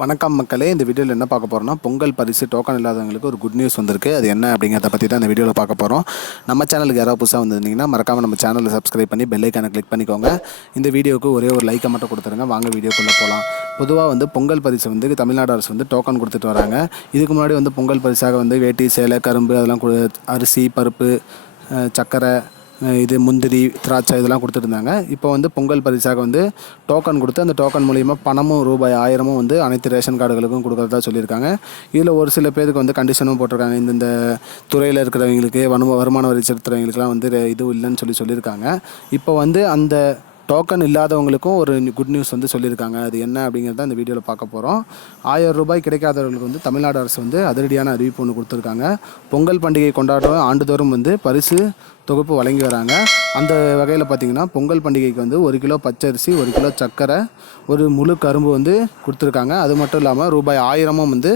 வணக்கம் மக்களே, இந்த வீடியோவில் என்ன பார்க்க போகிறோம்னா பொங்கல் பரிசு டோக்கன் இல்லாதவங்களுக்கு ஒரு குட் நியூஸ் வந்திருக்கு. அது என்ன அப்படிங்கிறத பற்றி தான் இந்த வீடியோவில் பார்க்க போகிறோம். நம்ம சேனலுக்கு யாராவது புதுசாக வந்திருந்தீங்கன்னா மறக்காமல் நம்ம சேனலை சப்ஸ்கிரைப் பண்ணி பெல் ஐக்கானை கிளிக் பண்ணிக்கோங்க. இந்த வீடியோவுக்கு ஒரே ஒரு லைக்கை மட்டும் கொடுத்துருங்க. வாங்க வீடியோக்குள்ளே போகலாம். பொதுவாக பொங்கல் பரிசு தமிழ்நாடு அரசு டோக்கன் கொடுத்துட்டு வராங்க. இதுக்கு முன்னாடி பொங்கல் பரிசாக வேட்டி, சேலை, கரும்பு அதெல்லாம் அரிசி, பருப்பு, சர்க்கரை, இது முந்திரி, திராட்சை இதெல்லாம் கொடுத்துருந்தாங்க. இப்போ பொங்கல் பரிசாக டோக்கன் கொடுத்து அந்த டோக்கன் மூலிமா பணமும் ரூபாய் 1000 அனைத்து ரேஷன் கார்டுகளுக்கும் கொடுக்குறதா சொல்லியிருக்காங்க. இதில் ஒரு சில பேருக்கு கண்டிஷனும் போட்டிருக்காங்க. இந்த துறையில் இருக்கிறவங்களுக்கு, வருமான வரி செலுத்துறவங்களுக்குலாம் இது இல்லைன்னு சொல்லியிருக்காங்க. இப்போ அந்த டோக்கன் இல்லாதவங்களுக்கும் ஒரு குட் நியூஸ் சொல்லியிருக்காங்க. அது என்ன அப்படிங்கிறத இந்த வீடியோவில் பார்க்க போகிறோம். 1000 ரூபாய் கிடைக்காதவர்களுக்கு தமிழ்நாடு அரசு அதிரடியான அறிவிப்பு ஒன்று கொடுத்துருக்காங்க. பொங்கல் பண்டிகை கொண்டாட ஆண்டுதோறும் பரிசு தொகுப்பு வழங்கி வராங்க. அந்த வகையில் பார்த்திங்கன்னா பொங்கல் பண்டிகைக்கு 1 கிலோ பச்சரிசி, 1 கிலோ சர்க்கரை, ஒரு முழு கரும்பு கொடுத்துருக்காங்க. அது மட்டும் இல்லாமல் ரூபாய் 1000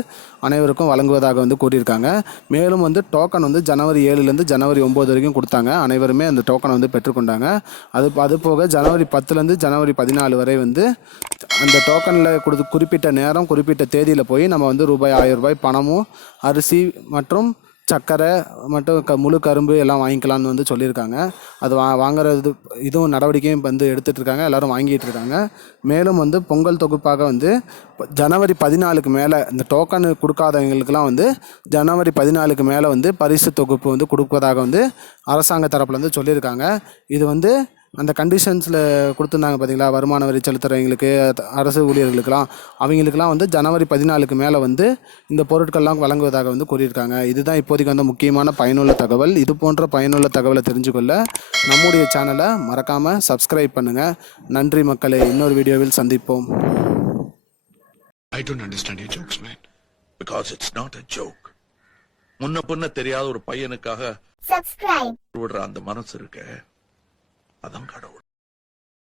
அனைவருக்கும் வழங்குவதாக கூறியிருக்காங்க. மேலும் டோக்கன் ஜனவரி 7லேருந்து ஜனவரி 9 வரைக்கும் கொடுத்தாங்க. அனைவருமே அந்த டோக்கனை பெற்றுக்கொண்டாங்க. அது போக ஜனவரி 10லேருந்து ஜனவரி 14 வரை அந்த டோக்கனில் குறிப்பிட்ட நேரம், குறிப்பிட்ட தேதியில் போய் நம்ம ரூபாய் 1000 ரூபாய் பணமும், அரிசி மற்றும் சர்க்கரை மட்டும் முழு கரும்பு எல்லாம் வாங்கிக்கலான்னு சொல்லியிருக்காங்க. அது வாங்குறது இதுவும் நடவடிக்கையும் எடுத்துகிட்டு இருக்காங்க. எல்லோரும் வாங்கிட்டு இருக்காங்க. மேலும் பொங்கல் தொகுப்பாக ஜனவரி 14க்கு மேலே இந்த டோக்கன் கொடுக்காதவங்களுக்கெல்லாம் ஜனவரி 14க்கு மேலே பரிசு தொகுப்பு கொடுப்பதாக அரசாங்க தரப்பில் சொல்லியிருக்காங்க. இது அந்த கண்டிஷன்ஸில் கொடுத்துருந்தாங்க பார்த்தீங்களா, வருமான வரி செலுத்துகிறவங்களுக்கு, அரசு ஊழியர்களுக்கெல்லாம், அவங்களுக்கெல்லாம் ஜனவரி 14க்கு மேலே இந்த பொருட்கள்லாம் வழங்குவதாக கூறியிருக்காங்க. இதுதான் இப்போதைக்கு முக்கியமான பயனுள்ள தகவல். இது போன்ற பயனுள்ள தகவலை தெரிஞ்சுக்கொள்ள நம்முடைய சேனலை மறக்காமல் சப்ஸ்கிரைப் பண்ணுங்கள். நன்றி மக்களே. இன்னொரு வீடியோவில் சந்திப்போம். I don't understand your jokes, man. Because it's not a joke. முன்ன பின்ன தெரியாத ஒரு பையனுக்காக விடுற அந்த மனசு இருக்க, அதான் கடவுள்.